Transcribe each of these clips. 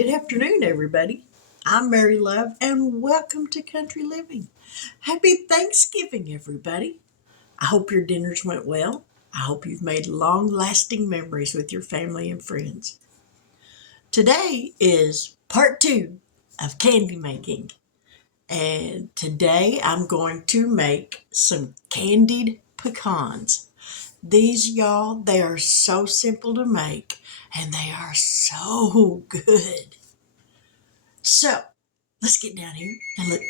Good afternoon, everybody. I'm Mary Love, and welcome to Country Living. Happy Thanksgiving, everybody. I hope your dinners went well. I hope you've made long-lasting memories with your family and friends. Today is part 2 of candy making, and today I'm going to make some candied pecans. These, y'all, they are so simple to make, and they are so good. So, let's get down here and look.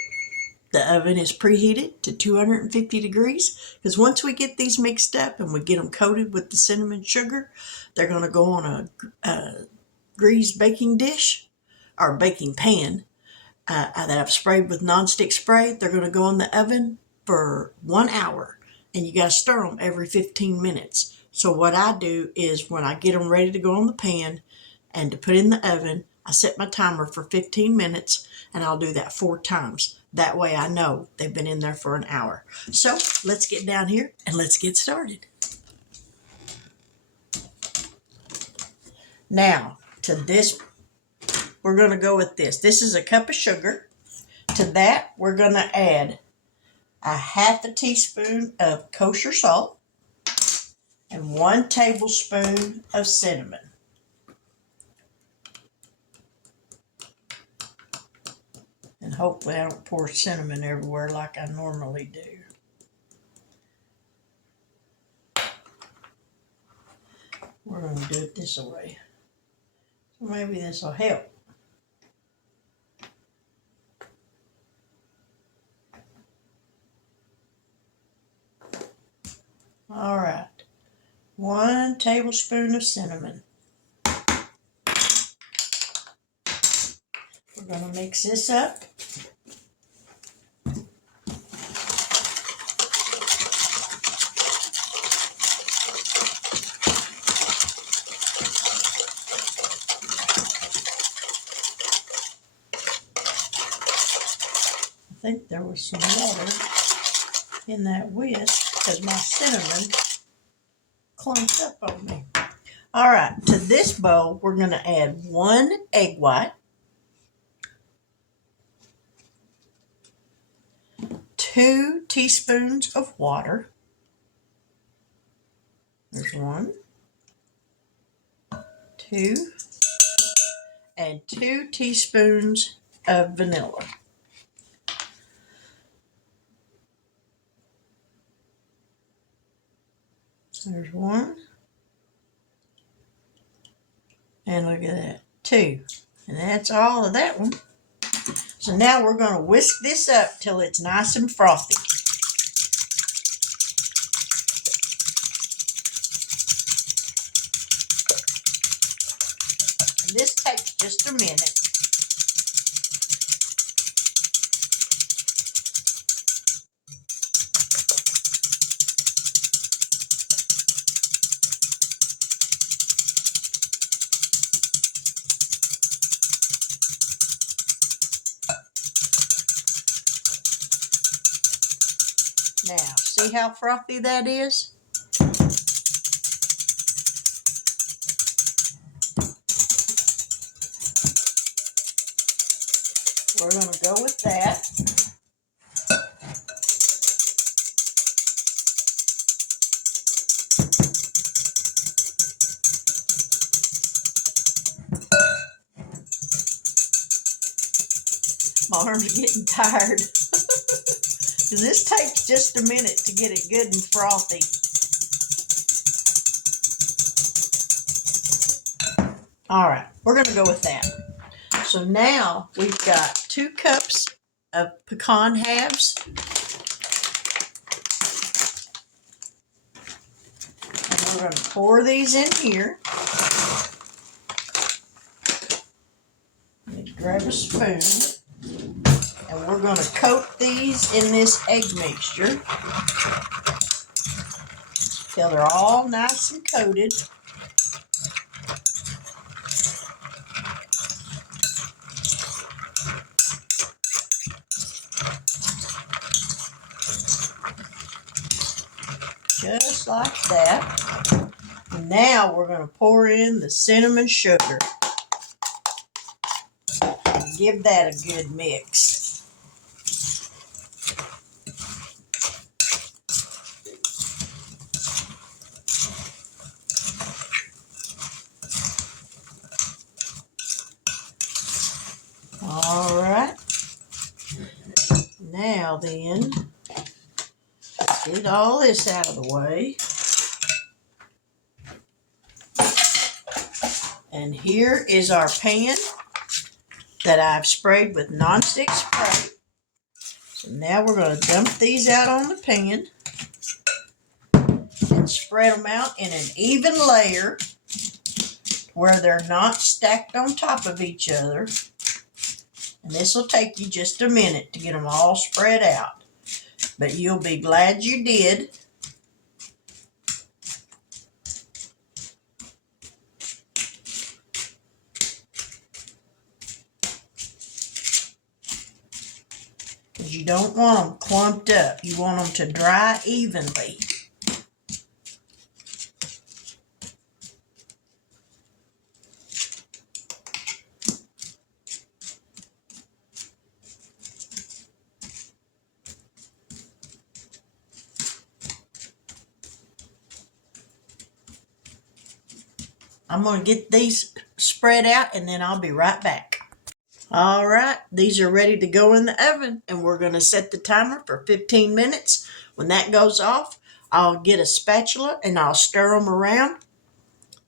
The oven is preheated to 250 degrees because once we get these mixed up and we get them coated with the cinnamon sugar, they're going to go on a greased baking dish or baking pan that I've sprayed with nonstick spray. They're going to go in the oven for 1 hour, and you got to stir them every 15 minutes. So what I do is when I get them ready to go on the pan and to put in the oven, I set my timer for 15 minutes, and I'll do that 4 times. That way I know they've been in there for an hour. So let's get down here and let's get started. Now, to this, we're going to go with this. This is a cup of sugar. To that, we're going to add a half a teaspoon of kosher salt and 1 tablespoon of cinnamon. And hopefully I don't pour cinnamon everywhere like I normally do. We're going to do it this way. So maybe this will help. All right. 1 tablespoon of cinnamon. We're going to mix this up. I think there was some water in that whisk because my cinnamon clumped up on me. All right, to this bowl, we're going to add 1 egg white, 2 teaspoons of water. There's 1, 2, and 2 teaspoons of vanilla. There's 1. And look at that, 2. And that's all of that one. So now we're going to whisk this up till it's nice and frothy. And this takes just a minute. Now, see how frothy that is? We're going to go with that. My arms are getting tired. Because this takes just a minute to get it good and frothy. All right, we're going to go with that. So now we've got 2 cups of pecan halves. And we're going to pour these in here. Let me grab a spoon. And we're going to coat these in this egg mixture till they're all nice and coated. Just like that. Now we're going to pour in the cinnamon sugar. give that a good mix. All right. Now then, let's get all this out of the way. And here is our pan that I've sprayed with nonstick spray. So now we're going to dump these out on the pan and spread them out in an even layer where they're not stacked on top of each other. And this will take you just a minute to get them all spread out. But you'll be glad you did. Because you don't want them clumped up. You want them to dry evenly. I'm going to get these spread out and then I'll be right back. All right, these are ready to go in the oven and we're going to set the timer for 15 minutes. When that goes off, I'll get a spatula and I'll stir them around,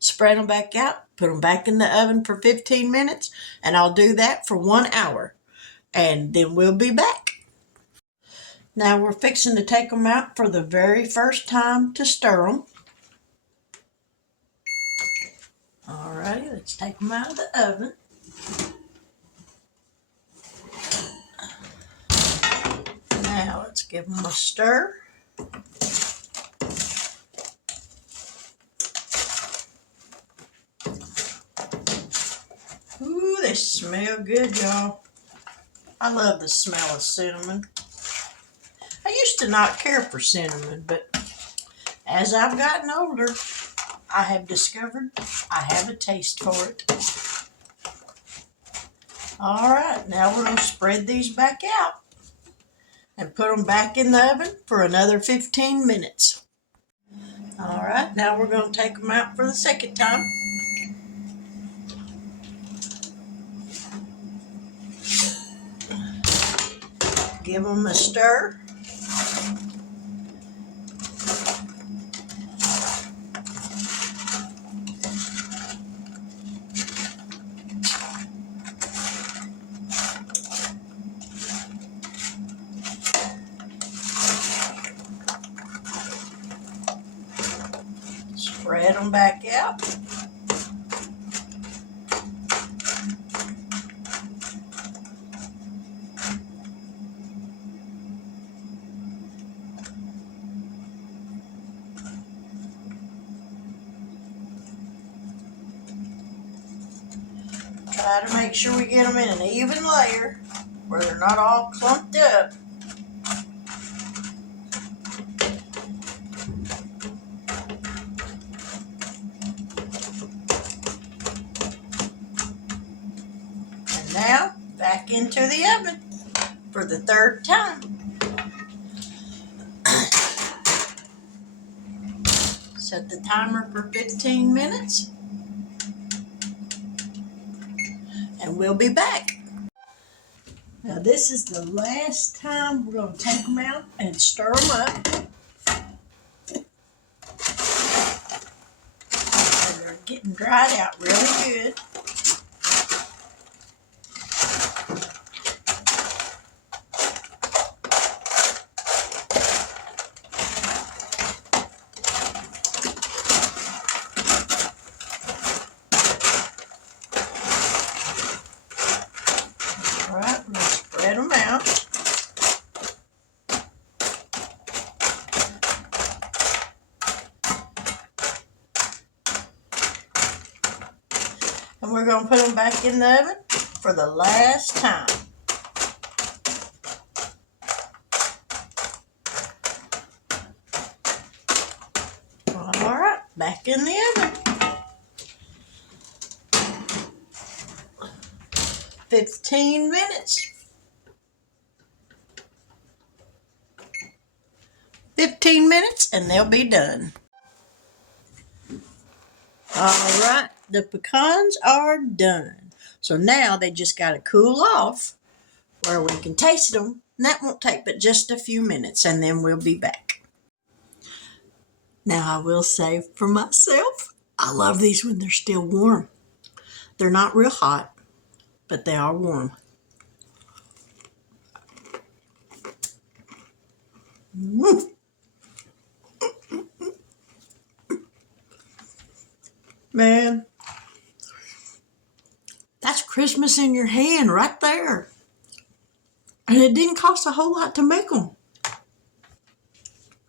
spread them back out, put them back in the oven for 15 minutes, and I'll do that for 1 hour. And then we'll be back. Now we're fixing to take them out for the very first time to stir them. All righty, let's take them out of the oven. Now let's give them a stir. Ooh, they smell good, y'all. I love the smell of cinnamon. I used to not care for cinnamon, but as I've gotten older, I have discovered I have a taste for it. All right, now we're going to spread these back out and put them back in the oven for another 15 minutes. All right, now we're going to take them out for the second time. Give them a stir. Spread them back out. Try to make sure we get them in an even layer where they're not all clumped up. And now, back into the oven for the third time. Set the timer for 15 minutes. And we'll be back. Now this is the last time we're going to take them out and stir them up. And they're getting dried out really good. All right, we're going to spread them out. And we're going to put them back in the oven for the last time. All right, back in the oven. 15 minutes. 15 minutes and they'll be done. All right, the pecans are done. So now they just got to cool off where we can taste them. And that won't take but just a few minutes and then we'll be back. Now I will say for myself, I love these when they're still warm. They're not real hot, but they are warm. Mm. Man, that's Christmas in your hand right there. And it didn't cost a whole lot to make them.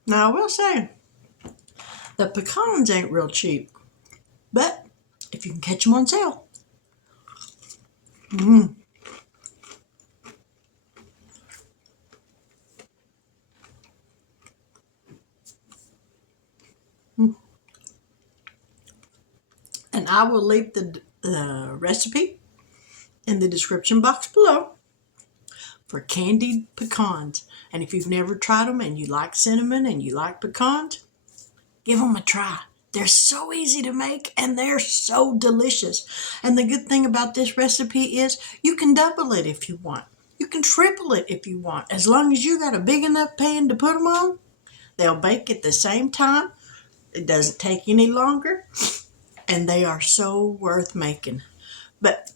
Now I will say, the pecans ain't real cheap, but if you can catch them on sale. Mm. Mm. And I will leave the recipe in the description box below for candied pecans. And if you've never tried them and you like cinnamon and you like pecans, give them a try. They're so easy to make and they're so delicious. And the good thing about this recipe is you can double it if you want. You can triple it if you want. As long as you got a big enough pan to put them on, they'll bake at the same time. It doesn't take any longer. And they are so worth making. But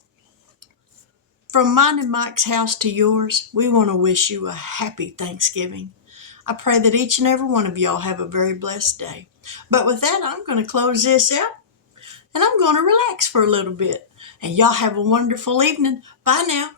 from mine and Mike's house to yours, we want to wish you a happy Thanksgiving. I pray that each and every one of y'all have a very blessed day. But with that, I'm going to close this out and I'm going to relax for a little bit. And y'all have a wonderful evening. Bye now.